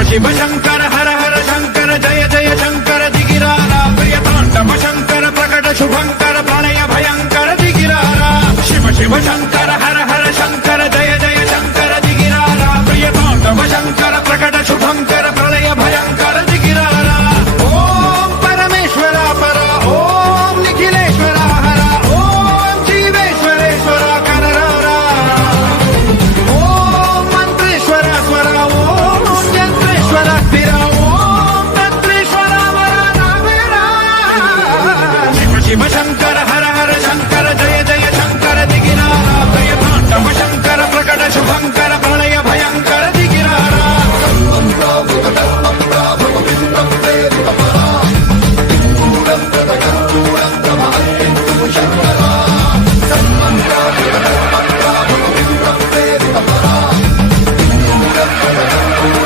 शिव शंकर हर हर शंकर जय जय शंकर दिगिरारा प्रिय तांडव शंकर प्रकट शुभंकर प्रलय भयंकर दिगिरारा शिव शिव शंकर